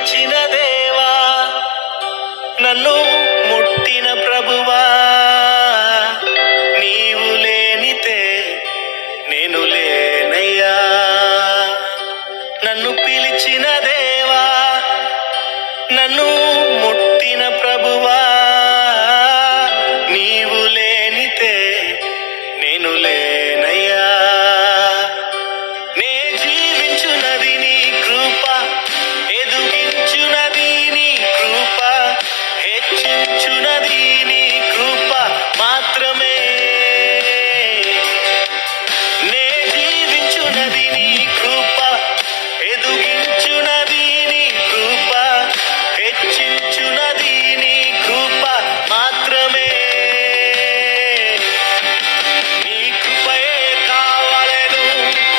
పిలిచిన దేవా, నన్ను ముట్టిన ప్రభువా, నీవు లేనితే నేను లేనయ్యా. నన్ను పిలిచిన దేవా, నన్ను ముట్టిన ప్రభువా,